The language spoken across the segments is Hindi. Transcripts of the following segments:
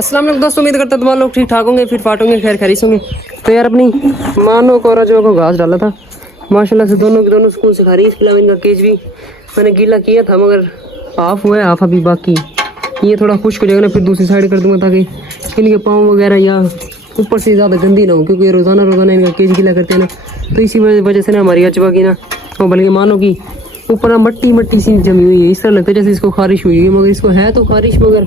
अस्सलाम वालेकुम दोस्तों, उम्मीद करता तुम लोग ठीक ठाक होंगे, फिर फाटोंगे, खैर खरीस होंगे। तो यार अपनी मानो को राजो को घास डाला था, माशाल्लाह से दोनों के दोनों स्कूल से खा रही। इसके अलावा इनका केज भी मैंने गीला किया था, मगर हाफ हुआ है, हाफ अभी बाकी। ये थोड़ा खुश्क हो जाएगा ना, फिर दूसरी साइड कर दूंगा ताकि इनके पाँव वगैरह या ऊपर से ज़्यादा गंदी ना हो, क्योंकि ये रोज़ाना इनका केज गीला करते हैं ना। तो इसी वजह से ना हमारी अजवा की ना, और बल्कि मानो की ऊपर मट्टी सी जमी हुई है। इस तरह लगता है जैसे इसको खारिश हुई है, मगर इसको है तो खारिश, मगर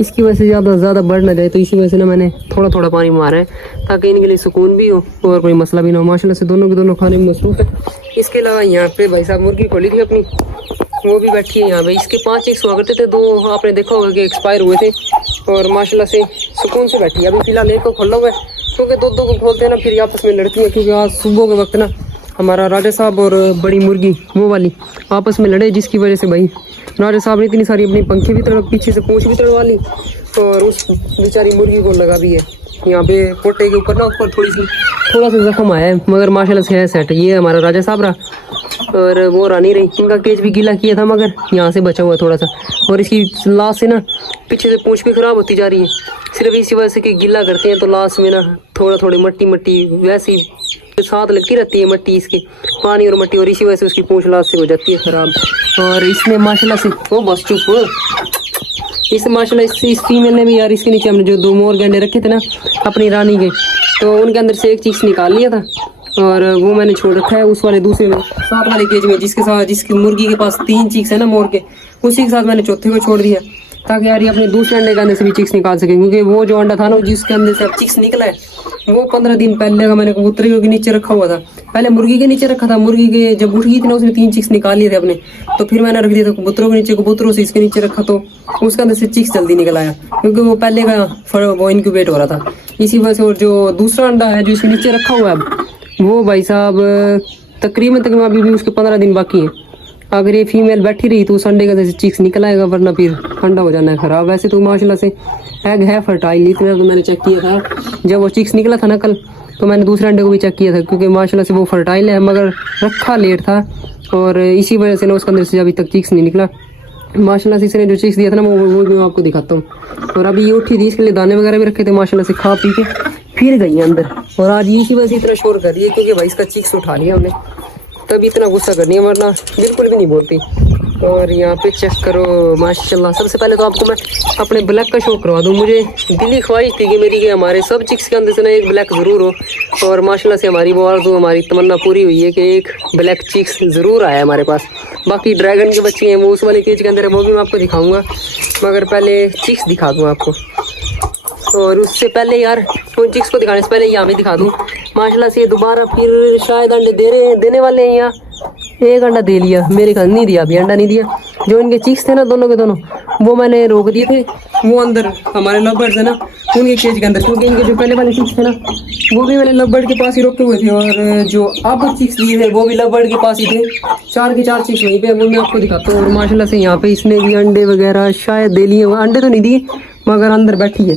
इसकी वजह से ज़्यादा बढ़ ना जाए। तो इसी वजह से ना मैंने थोड़ा थोड़ा पानी मारा है ताकि इनके लिए सुकून भी हो और कोई मसला भी ना हो। माशाल्लाह से दोनों के दोनों खाने में मसरूफ़ है। इसके अलावा यहाँ पे भाई साहब मुर्गी खोली थी अपनी, वो भी बैठी है यहाँ पे। इसके 5 एक हुआ करते थे, 2 आपने देखा होगा कि एक्सपायर हुए थे, और माशाल्लाह से सुकून से बैठी है। अभी फिलहाल एक को खोला हुआ है, क्योंकि दो को खोलते हैं ना फिर आपस में लड़ती है। क्योंकि आज सुबह के वक्त ना हमारा राजा साहब और बड़ी मुर्गी वो वाली आपस में लड़े, जिसकी वजह से भाई राजा साहब ने इतनी सारी अपनी पंखे भी तोड़, पीछे से पूंछ भी तोड़वा ली, और उस बेचारी मुर्गी को लगा भी है यहाँ पे पोटे के ऊपर ना, ऊपर थोड़ा सा जख्म आया है, मगर माशाल्लाह से है सेट। ये हमारा राजा साहब रहा और वो रानी रही। इनका केज भी गीला किया था, मगर यहाँ से बचा हुआ है थोड़ा सा, और इसकी लाश से ना पीछे से पूंछ भी खराब होती जा रही है, सिर्फ इसी वजह से कि गीला करते हैं तो लाश में ना थोड़ी मट्टी वैसी साथ लगती रहती है, मट्टी इसके पानी और मट्टी, और इसी वजह से उसकी पूंछ लाश से हो जाती है खराब। और इसने माशाल्लाह से वो बस चुप इस माशाल्लाह इस फीमेल ने भी यार, इसके नीचे हमने जो 2 मोर गंडे रखे थे ना अपनी रानी के, तो उनके अंदर से एक चीज निकाल लिया था, और वो मैंने छोड़ रखा है उस वाले दूसरे में, 7 वाले केज में, जिसकी मुर्गी के पास 3 चीक्स है ना मोर के, उसी के साथ मैंने चौथे को छोड़ दिया, ताकि यार ये अपने दूसरे अंडे के अंदर से भी चिक्स निकाल सके। क्योंकि वो जो अंडा था ना जिसके अंदर से अब चिक्स निकला है, वो 15 दिन पहले का मैंने कबूतरी के नीचे रखा हुआ था। पहले मुर्गी के नीचे रखा था, मुर्गी के जब उठ गई थी ना उसने 3 चिक्स निकाल लिए थे अपने, तो फिर मैंने रख दिया था कबूतरों के नीचे, कबूतरों से इसके नीचे रखा, तो उसके अंदर से चिक्स जल्दी निकल आया, क्योंकि वो पहले का वो इनक्यूबेट हो रहा था इसी वजह से। और जो दूसरा अंडा है जो इसके नीचे रखा हुआ है अब, वो भाई साहब तकरीबन अभी भी उसके 15 दिन बाकी है। अगर ये फीमेल बैठी रही तो उस अंडे का जैसे चिक्स निकल आएगा, वरना फिर अंडा हो जाना है खराब। वैसे तो माशाल्लाह से एग है फर्टाइल, इतना तो मैंने चेक किया था जब वो चिक्स निकला था ना कल, तो मैंने दूसरे अंडे को भी चेक किया था, क्योंकि माशाल्लाह से वो फर्टाइल है, मगर रखा लेट था, और इसी वजह से ना उसके अंदर से अभी तक चिक्स नहीं निकला। माशाल्लाह से इसने जो चिक्स दिया था ना वो भी मैं आपको दिखाता हूँ। और अभी ये उठी थी, इसके लिए दाने वगैरह भी रखे थे, माशाल्लाह से खा पी के फिर गई है अंदर, और आज इसी वजह से इतना शोर कर रही है, क्योंकि भाई इसका चिक्स उठा लिया हमने, तभी इतना गुस्सा करनी है, वरना बिल्कुल भी नहीं बोलती। और यहाँ पे चेक करो माशाल्लाह। सबसे पहले तो आपको मैं अपने ब्लैक का शो करवा दूँ। मुझे दिली ख्वाहिश थी कि मेरी कि हमारे सब चिक्स के अंदर से ना एक ब्लैक ज़रूर हो, और माशाल्लाह से हमारी वो आरज़ू, हमारी तमन्ना पूरी हुई है कि एक ब्लैक चिक्स ज़रूर आया हमारे पास। बाकी ड्रैगन के बच्चे हैं वो उस वाले केज के अंदर है, वो भी मैं आपको दिखाऊँगा, मगर पहले चिक्स दिखा दूँ आपको। और उससे पहले यार उन चिक्स को दिखाने से पहले यहाँ भी दिखा दूँ, माशाल्लाह से ये दोबारा फिर शायद अंडे देने वाले हैं। यहाँ एक अंडा दे लिया, मेरे ख्याल नहीं दिया, अभी अंडा नहीं दिया। जो इनके चिक्स थे ना दोनों के दोनों, वो मैंने रोक दिए थे, वो अंदर हमारे लव बर्ड्स है ना उनके केज के अंदर, क्योंकि इनके जो पहले वाले चिक्स थे ना वो भी मैंने लव बर्ड के पास ही रोके हुए थे, और जो अब चिक्स दिए थे वो भी लव बर्ड के पास ही थे। 4 के 4 चिक्स वहीं पे, वो मैं आपको दिखाता हूँ। और माशाल्लाह से यहाँ पे इसने भी अंडे वगैरह शायद दे लिए, अंडे तो नहीं दिए मगर अंदर बैठी है,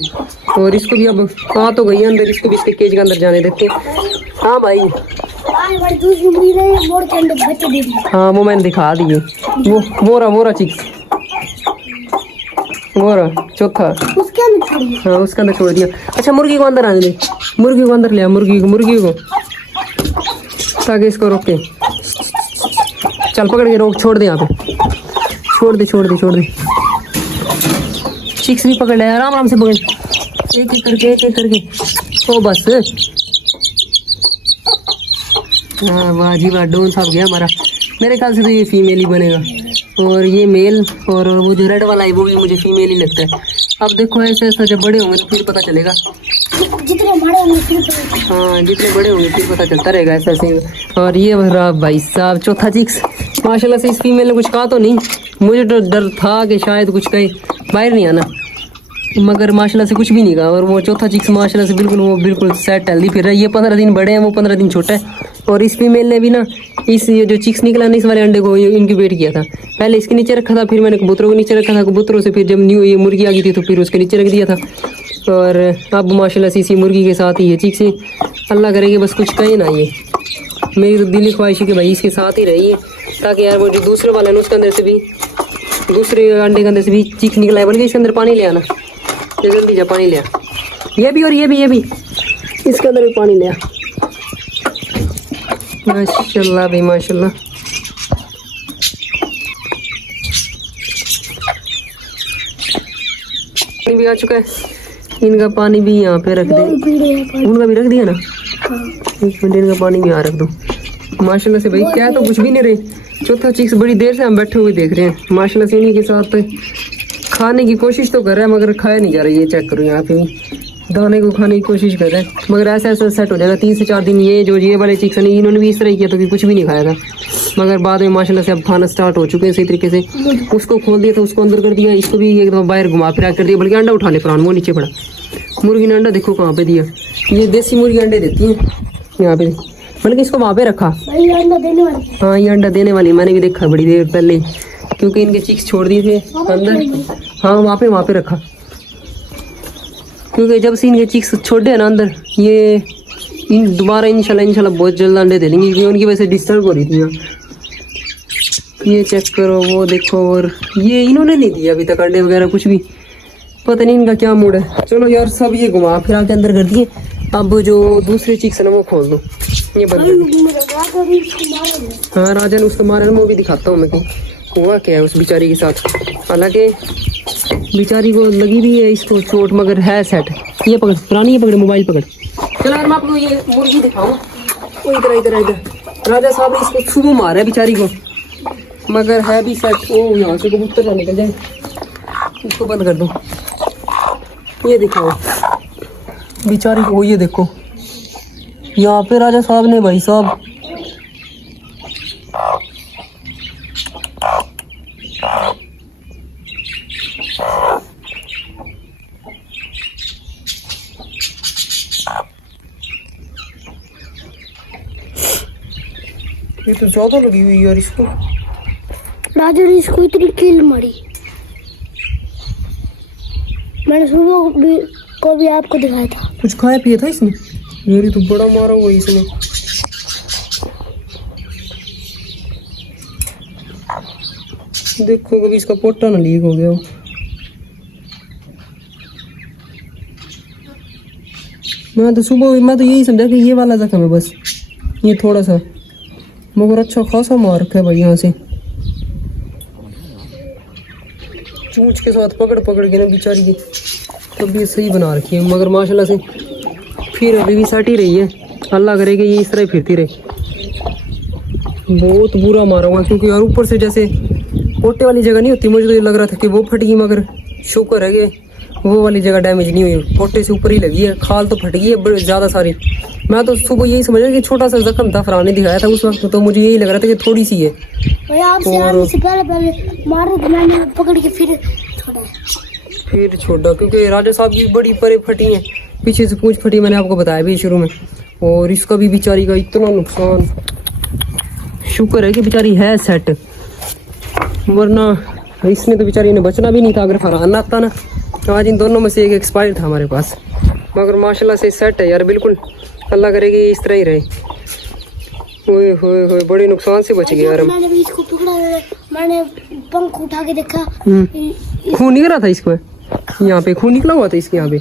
और इसको भी अब कहाँ तो गई है अंदर, इसको भी इसके केज के अंदर जाने देते हैं। हाँ भाई, हाँ वो मैंने दिखा दिए, वो रहा चिक्स, वो रहा चौथा, हाँ उसके अंदर छोड़ दिया। अच्छा मुर्गी को अंदर आने दे, मुर्गी को अंदर ले आ, मुर्गी को ताकि इसको रोके। चल पकड़ के रोक, छोड़ दे यहाँ पे, छोड़ दे। चिक्स भी पकड़ ले, आराम से पकड़, एक एक करके ओ बस। हाँ वाह जी वाह, डोन साहब गया हमारा। मेरे ख्याल से तो ये फीमेल ही बनेगा, और ये मेल, और वो जो रेड वाला है वो भी मुझे फीमेल ही लगता है। अब देखो ऐसा जब बड़े होंगे तो फिर पता चलेगा, जितने बड़े होंगे फिर पता चलता रहेगा ऐसा। और ये रहा भाई साहब चौथा चिक्स। माशाल्लाह से इस फीमेल ने कुछ कहा तो नहीं, मुझे तो डर था कि शायद कुछ कहे, बाहर नहीं आना, मगर माशाल्लाह से कुछ भी नहीं कहा। और वो चौथा चिक्स माशाल्लाह से बिल्कुल सेट हेल्दी फिर रहा है। ये 15 दिन बड़े हैं, वो 15 दिन छोटा है। और इस फीमेल ने भी ना ये जो चिक्स निकला ना इस वाले अंडे को इनक्यूबेट किया था, पहले इसके नीचे रखा था, फिर मैंने कबूतरों के नीचे रखा था, कबूतरों से फिर जब न्यू ये मुर्गी आ गई थी तो फिर उसके नीचे रख दिया था। और अब माशाल्लाह से इसी मुर्गी के साथ ही है चिक्स। अल्लाह करेगी बस कुछ कहे ना, ये मेरी तो दिली ख्वाहिश है कि भाई इसके साथ ही रहिए, ताकि यार वो जो दूसरे वाला है उसके अंदर से भी, दूसरे अंडे के अंदर से भी चिक्स निकला है। बल्कि इसके अंदर पानी ले आना, ये जल्दी जा पानी लिया, ये भी और ये भी इसके अंदर भी पानी लिया। माशाल्लाह भाई माशाल्लाह। पानी भी आ चुका है, इनका पानी भी यहाँ पे रख दे, उनका भी रख दिया ना, एक मिनट इनका पानी भी यहाँ रख दो। माशाल्लाह से भाई क्या तो कुछ भी नहीं रही। चौथा चिक्स बड़ी देर से हम बैठे हुए देख रहे हैं, माशाल्लाह से इन्हीं के साथ खाने की कोशिश तो कर रहा है मगर खाया नहीं जा रहा। ये चेक करो यहाँ पे दाने को खाने की कोशिश कर रहा है मगर ऐसा ऐसा सेट हो जाएगा 3 से 4 दिन। ये वाले चिक्स नहीं, इन्होंने भी इस तरह किया तो कि कुछ भी नहीं खाया था मगर बाद में माशाल्लाह से अब खाना स्टार्ट हो चुके हैं सही तरीके से। उसको खोल दिया था, उसको अंदर कर दिया, इसको भी एकदम बाहर घुमा फिरा कर दिया, बल्कि अंडा उठा ले प्राण वो नीचे पड़ा। मुर्गी ने अंडा देखो कहाँ पे दिया, ये देसी मुर्गी अंडे देती है यहाँ पे, बल्कि इसको वहाँ पे रखा। हाँ ये अंडा देने वाली, मैंने भी देखा बड़ी देर पहले क्योंकि इनके चिक्स छोड़ दिए थे अंदर। हाँ वहाँ पे रखा क्योंकि जब से इनके चिक्स छोड़े हैं ना अंदर, ये इन दोबारा इंशाल्लाह बहुत जल्द अंडे दे देंगे क्योंकि उनकी वजह से डिस्टर्ब हो रही थी यहाँ। ये चेक करो वो देखो, और ये इन्होंने नहीं दिया अभी तक अंडे वगैरह कुछ भी, पता नहीं इनका क्या मूड है। चलो यार सब ये घुमा फिरा के अंदर कर दिए, अब जो दूसरे चिक्स है ना वो खोल दो। ये हाँ राजा ने उसको मारा, वो भी दिखाता हूँ मैं कि हुआ क्या है उस बेचारी के साथ। हालांकि बेचारी को लगी भी है इसको चोट मगर है सेट। ये पकड़ पुरानी, ये पकड़े मोबाइल पकड़। चलो यार मैं आपको ये मुर्गी दिखाऊं, वो इधर राजा साहब ने इसको सुबह मारा है बेचारी को मगर है भी सेट। ओ यहाँ से कबूतर ना निकल जाए, इसको बंद कर दो। ये दिखाओ बेचारी को, ये देखो यहाँ पे राजा साहब ने भाई साहब ये तो ज्यादा लगी हुई यार इसको। राजा ने इसको इतनी किल मारी, मैंने सुबह को भी आपको दिखाया था। कुछ खाया पिया था इसने? मेरी तो बड़ा मारा हुआ इसने। देखो कभी इसका पोटा ना लीक हो गया हो। मैं तो यही समझा कि ये वाला जख्म है बस, ये थोड़ा सा, मगर अच्छा खासा मार रखा है भाई यहाँ से। चूंच के साथ पकड़ के ना बेचारी की तबीयत सही बना रखी है मगर माशाल्लाह से फिर अभी भी सट ही रही है। अल्लाह करे कि ये इस तरह फिरती रहे। बहुत बुरा मारा हुआ क्योंकि और ऊपर से जैसे पोटे वाली जगह नहीं होती, मुझे तो ये लग रहा था कि वो फट गई मगर शुक्र है कि वो वाली जगह डैमेज नहीं हुई, पोटे से ऊपर ही लगी है। खाल तो फट गई है ज़्यादा सारी। मैं तो सुबह यही समझा कि छोटा सा जख्म था, फरहान ने दिखाया था उस वक्त, तो मुझे यही लग रहा था कि थोड़ी सी है। पहले मारे तो मैंने पकड़ के फिर छोड़ा क्योंकि राजा साहब की बड़ी परे फटी हैं, पीछे से पूंछ फटी, मैंने आपको बताया भी शुरू में। और इसका भी बेचारी का इतना नुकसान, शुक्र है कि बेचारी है सेट, वरना इसने तो बेचारी ने बचना भी नहीं था। अगर फरहान आता ना तो आज इन दोनों में से एक एक्सपायर था हमारे पास, मगर माशाल्लाह से सेट है यार बिल्कुल। अल्लाह करेगी इस तरह ही रहे। ओए होए होए बड़े नुकसान से बच गए यार हम। मैंने भी इसको पकड़ा, मैंने पंख उठा के देखा, खून निकल रहा था इसको, यहाँ पे खून निकला हुआ था इसके यहाँ पे,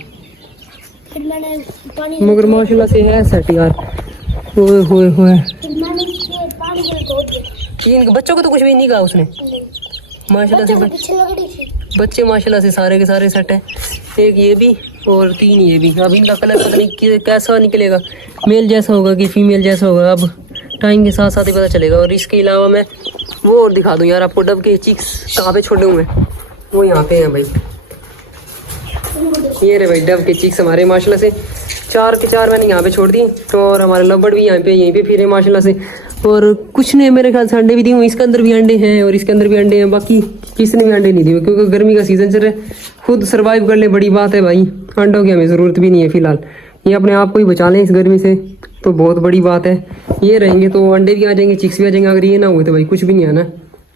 फिर मैंने पानी मगर माशाल्लाह से है सेट यार। ओए होए होए तीन बच्चों को तो कुछ भी नहीं कहा उसने माशाल्लाह से। बच्चे माशाल्लाह से सारे के सारे सेट है, एक ये भी और 3 ये भी। अब इनका कलर पता नहीं कैसा निकलेगा, मेल जैसा होगा कि फीमेल जैसा होगा, अब टाइम के साथ साथ ही पता चलेगा। और इसके अलावा मैं वो और दिखा दूँ यार आपको, डब के चिक्स कहाँ पे छोड़े हुए हैं, वो यहाँ पे हैं भाई। ये रहे भाई डब के चिक्स हमारे माशाल्लाह से 4 के 4 मैंने यहाँ पे छोड़ दिए, और हमारे लवबर्ड भी यहीं पे फिरे माशाल्लाह से। और कुछ ने मेरे ख्याल से अंडे भी दिए हुए, इसके अंदर भी अंडे हैं और इसके अंदर भी अंडे हैं, बाकी किसी ने भी अंडे नहीं दिए क्योंकि गर्मी का सीजन चल रहा है। खुद सर्वाइव कर ले बड़ी बात है भाई, अंडों की हमें ज़रूरत भी नहीं है फिलहाल। ये अपने आप को ही बचा लें इस गर्मी से तो बहुत बड़ी बात है। ये रहेंगे तो अंडे भी आ जाएंगे, चिक्स भी आ जाएंगे। अगर ये ना हुए तो भाई कुछ भी नहीं आना।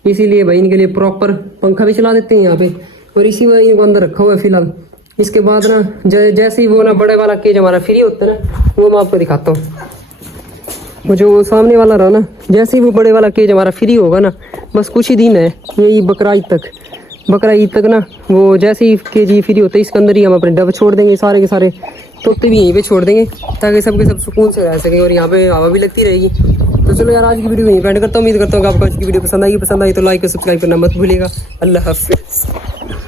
इसीलिए भाई इनके लिए प्रॉपर पंखा भी चला देते हैं यहाँ पे, और इसी वजह इनको अंदर रखा हुआ है फिलहाल। इसके बाद ना जैसे ही वो ना बड़े वाला केज हमारा फ्री होता है ना, वो मैं आपको दिखाता हूँ। मुझे वो सामने वाला रहा ना, जैसे ही वो बड़े वाला केज हमारा फ्री होगा ना, बस कुछ ही दिन है यही बकरा ईद तक, बकरा ईद तक ना वो जैसे ही केजी फ्री होते ही इसके अंदर ही हम अपने डब छोड़ देंगे सारे के सारे, तोते भी यहीं पे छोड़ देंगे ताकि सबके सब सुकून से रह सकें और यहाँ पे हवा भी लगती रहेगी। तो चलो यार आज की वीडियो यहीं पे एंड करता हूँ। उम्मीद करता हूँ कि आपको आज की वीडियो पसंद आई तो लाइक और सब्सक्राइब करना मत भूलिएगा। अल्लाह हाफिज़।